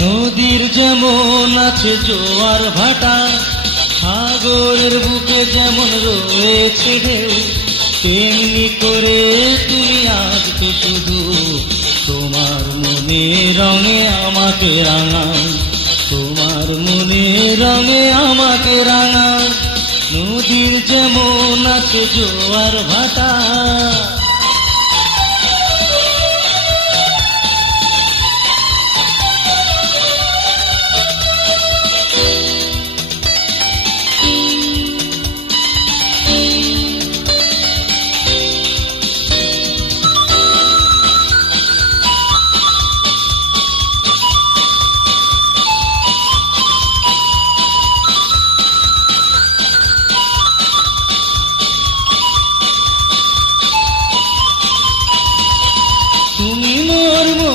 নদীর যেমন আছে জোয়ার ভাটা, সাগরের বুকে যেমন রয়েছে ঢেউ, তেমনি করে তুমি আজকে শুধু তোমার মনে রঙে আমাকে রাঙাও, তোমার মনে রঙে আমাকে রাঙাও। নদীর যেমন আছে জোয়ার ভাটা,